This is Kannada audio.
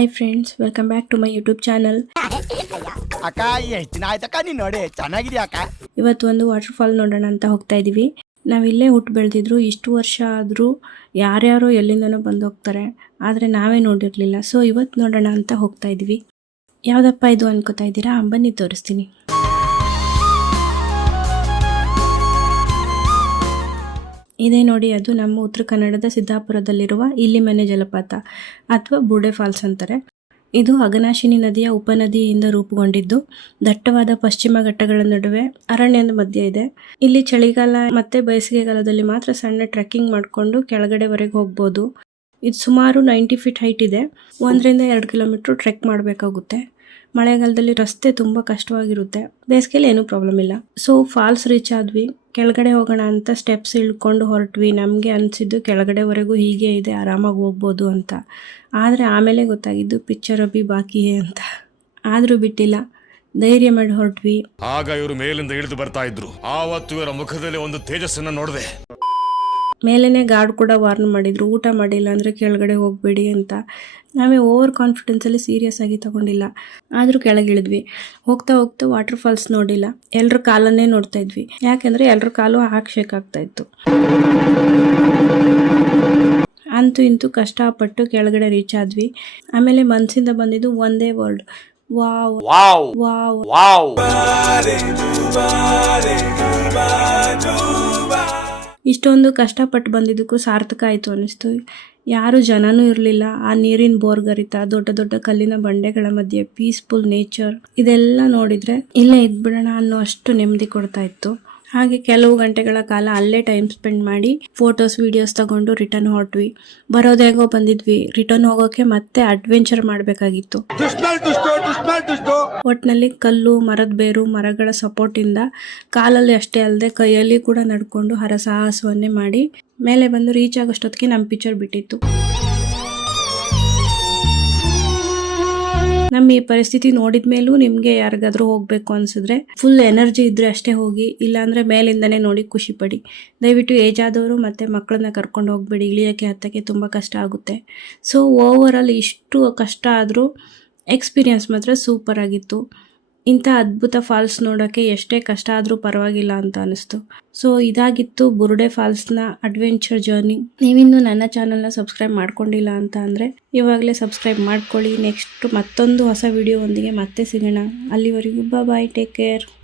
Hi friends, welcome back to my YouTube channel. ಅಕ್ಕ ಎಷ್ಟು ದಿನ ಆಯ್ತಕ್ಕ ನೀನು ನೋಡಿ ಚೆನ್ನಾಗಿದ್ಯಾ ಅಕ್ಕ. ಇವತ್ತು ಒಂದು ವಾಟರ್ ಫಾಲ್ ನೋಡೋಣ ಅಂತ ಹೋಗ್ತಾ ಇದೀವಿ. ನಾವು ಇಲ್ಲೇ ಹುಟ್ಟು ಬೆಳೆದಿದ್ರು, ಇಷ್ಟು ವರ್ಷ ಆದರೂ ಯಾರ್ಯಾರೋ ಎಲ್ಲಿಂದನೋ ಬಂದು ಹೋಗ್ತಾರೆ, ಆದರೆ ನಾವೇ ನೋಡಿರಲಿಲ್ಲ. ಸೊ ಇವತ್ತು ನೋಡೋಣ ಅಂತ ಹೋಗ್ತಾ ಇದೀವಿ. ಯಾವುದಪ್ಪ ಇದು ಅನ್ಕೋತಾ ಇದ್ದೀರಾ? ಬನ್ನಿ ತೋರಿಸ್ತೀನಿ. ಇದೇ ನೋಡಿ, ಅದು ನಮ್ಮ ಉತ್ತರ ಕನ್ನಡದ ಸಿದ್ದಾಪುರದಲ್ಲಿರುವ ಇಲ್ಲಿಮನೆ ಜಲಪಾತ ಅಥವಾ ಬುಡೆ ಫಾಲ್ಸ್ ಅಂತಾರೆ. ಇದು ಅಘನಾಶಿನಿ ನದಿಯ ಉಪನದಿಯಿಂದ ರೂಪುಗೊಂಡಿದ್ದು ದಟ್ಟವಾದ ಪಶ್ಚಿಮ ಘಟ್ಟಗಳ ನಡುವೆ ಅರಣ್ಯದ ಮಧ್ಯೆ ಇದೆ. ಇಲ್ಲಿ ಚಳಿಗಾಲ ಮತ್ತೆ ಬೇಸಿಗೆಗಾಲದಲ್ಲಿ ಮಾತ್ರ ಸಣ್ಣ ಟ್ರೆಕ್ಕಿಂಗ್ ಮಾಡಿಕೊಂಡು ಕೆಳಗಡೆವರೆಗೆ ಹೋಗ್ಬೋದು. ಇದು ಸುಮಾರು 90 ಫೀಟ್ ಹೈಟ್ ಇದೆ. 1 ರಿಂದ 2 ಕಿಲೋಮೀಟ್ರ್ ಟ್ರೆಕ್ ಮಾಡಬೇಕಾಗುತ್ತೆ. ಮಳೆಗಾಲದಲ್ಲಿ ರಸ್ತೆ ತುಂಬ ಕಷ್ಟವಾಗಿರುತ್ತೆ, ಬೇಸಿಗೆಯಲ್ಲಿ ಏನೂ ಪ್ರಾಬ್ಲಮ್ ಇಲ್ಲ. ಸೊ ಫಾಲ್ಸ್ ರೀಚ್ ಆದ್ವಿ. ಕೆಳಗಡೆ ಹೋಗೋಣ ಅಂತ ಸ್ಟೆಪ್ಸ್ ಇಳ್ಕೊಂಡು ಹೊರಟ್ವಿ. ನಮಗೆ ಅನಿಸಿದ್ದು ಕೆಳಗಡೆವರೆಗೂ ಹೀಗೆ ಇದೆ, ಆರಾಮಾಗಿ ಹೋಗ್ಬೋದು ಅಂತ. ಆದರೆ ಆಮೇಲೆ ಗೊತ್ತಾಗಿದ್ದು ಪಿಕ್ಚರ್ ಅಭಿ ಬಾಕಿ ಅಂತ. ಆದರೂ ಬಿಟ್ಟಿಲ್ಲ, ಧೈರ್ಯ ಮಾಡಿ ಹೊರಟ್ವಿ. ಆಗ ಇವರು ಮೇಲಿಂದ ಇಳಿದು ಬರ್ತಾ ಇದ್ರು. ಆವತ್ತು ಇವರ ಮುಖದಲ್ಲಿ ಒಂದು ತೇಜಸ್ಸನ್ನು ನೋಡಿದೆ. ಮೇಲೇನೆ ಗಾರ್ಡ್ ಕೂಡ ವಾರ್ನ್ ಮಾಡಿದ್ರು, ಊಟ ಮಾಡಿಲ್ಲ ಅಂದರೆ ಕೆಳಗಡೆ ಹೋಗಬೇಡಿ ಅಂತ. ನಾವೇ ಓವರ್ ಕಾನ್ಫಿಡೆನ್ಸಲ್ಲಿ ಸೀರಿಯಸ್ ಆಗಿ ತಗೊಂಡಿಲ್ಲ. ಆದರೂ ಕೆಳಗಿಳಿದ್ವಿ. ಹೋಗ್ತಾ ಹೋಗ್ತಾ ವಾಟರ್ ಫಾಲ್ಸ್ ನೋಡಿಲ್ಲ, ಎಲ್ಲರ ಕಾಲನ್ನೇ ನೋಡ್ತಾ ಇದ್ವಿ. ಯಾಕೆಂದರೆ ಎಲ್ಲರ ಕಾಲು ಶೇಕ್ ಆಗ್ತಾ ಇತ್ತು. ಅಂತೂ ಇಂತೂ ಕಷ್ಟಪಟ್ಟು ಕೆಳಗಡೆ ರೀಚ್ ಆದ್ವಿ. ಆಮೇಲೆ ಮನಸ್ಸಿಂದ ಬಂದಿದ್ದು ಒಂದೇ ವರ್ಡ್, ವಾವ್ ವಾವ್ ವಾವ್. ಇಷ್ಟೊಂದು ಕಷ್ಟಪಟ್ಟು ಬಂದಿದ್ದಕ್ಕೂ ಸಾರ್ಥಕ ಆಯಿತು ಅನ್ನಿಸ್ತು. ಯಾರು ಜನನೂ ಇರಲಿಲ್ಲ. ಆ ನೀರಿನ ಬೋರ್ಗರಿತ, ದೊಡ್ಡ ದೊಡ್ಡ ಕಲ್ಲಿನ ಬಂಡೆಗಳ ಮಧ್ಯೆ ಪೀಸ್ಫುಲ್ ನೇಚರ್, ಇದೆಲ್ಲ ನೋಡಿದರೆ ಇಲ್ಲೇ ಇದ್ಬಿಡೋಣ ಅನ್ನೋ ಅಷ್ಟು ನೆಮ್ಮದಿ ಕೊಡ್ತಾ ಇತ್ತು. ಹಾಗೆ ಕೆಲವು ಗಂಟೆಗಳ ಕಾಲ ಅಲ್ಲೇ ಟೈಮ್ ಸ್ಪೆಂಡ್ ಮಾಡಿ ಫೋಟೋಸ್ ವಿಡಿಯೋಸ್ ತಗೊಂಡು ರಿಟರ್ನ್ ಹೊರಟ್ವಿ. ಬರೋದೇಗೋ ಬಂದಿದ್ವಿ, ರಿಟರ್ನ್ ಹೋಗೋಕೆ ಮತ್ತೆ ಅಡ್ವೆಂಚರ್ ಮಾಡಬೇಕಾಗಿತ್ತು. ಒಟ್ಟಿನಲ್ಲಿ ಕಲ್ಲು, ಮರದ ಬೇರು, ಮರಗಳ ಸಪೋರ್ಟಿಂದ ಕಾಲಲ್ಲಿ ಅಷ್ಟೇ ಅಲ್ಲದೆ ಕೈಯಲ್ಲಿ ಕೂಡ ನಡ್ಕೊಂಡು ಹರಸಾಹಸವನ್ನೇ ಮಾಡಿ ಮೇಲೆ ಬಂದು ರೀಚ್ ಆಗೋಷ್ಟೊತ್ತಿಗೆ ನಮ್ಮ ಪಿಕ್ಚರ್ ಬಿಟ್ಟಿತ್ತು. ನಮ್ಮ ಈ ಪರಿಸ್ಥಿತಿ ನೋಡಿದ ಮೇಲೂ ನಿಮಗೆ ಯಾರಿಗಾದ್ರೂ ಹೋಗಬೇಕು ಅನಿಸಿದ್ರೆ ಫುಲ್ ಎನರ್ಜಿ ಇದ್ರೆ ಅಷ್ಟೇ ಹೋಗಿ, ಇಲ್ಲಾಂದರೆ ಮೇಲಿಂದನೇ ನೋಡಿ ಖುಷಿ ಪಡಿ. ದಯವಿಟ್ಟು ಏಜ್ ಆದವರು ಮತ್ತು ಮಕ್ಕಳನ್ನ ಕರ್ಕೊಂಡು ಹೋಗಬೇಡಿ, ಇಳಿಯೋಕ್ಕೆ ಹತ್ತಕ್ಕೆ ತುಂಬ ಕಷ್ಟ ಆಗುತ್ತೆ. ಸೊ ಓವರಾಲ್ ಇಷ್ಟು ಕಷ್ಟ ಆದರೂ ಎಕ್ಸ್ಪೀರಿಯನ್ಸ್ ಮಾತ್ರ ಸೂಪರ್ ಆಗಿತ್ತು. ಇಂಥ ಅದ್ಭುತ ಫಾಲ್ಸ್ ನೋಡೋಕ್ಕೆ ಎಷ್ಟೇ ಕಷ್ಟ ಆದರೂ ಪರವಾಗಿಲ್ಲ ಅಂತ ಅನಿಸ್ತು. ಸೊ ಇದಾಗಿತ್ತು ಬುರುಡೆ ಫಾಲ್ಸ್ನ ಅಡ್ವೆಂಚರ್ ಜರ್ನಿ. ನೀವಿನ್ನೂ ನನ್ನ ಚಾನಲ್ನ ಸಬ್ಸ್ಕ್ರೈಬ್ ಮಾಡ್ಕೊಂಡಿಲ್ಲ ಅಂತ ಅಂದರೆ ಇವಾಗಲೇ ಸಬ್ಸ್ಕ್ರೈಬ್ ಮಾಡ್ಕೊಳ್ಳಿ. ನೆಕ್ಸ್ಟ್ ಮತ್ತೊಂದು ಹೊಸ ವಿಡಿಯೋ ಒಂದಿಗೆ ಮತ್ತೆ ಸಿಗೋಣ. ಅಲ್ಲಿವರೆಗೂ ಬಾಯ್, ಟೇಕ್ ಕೇರ್.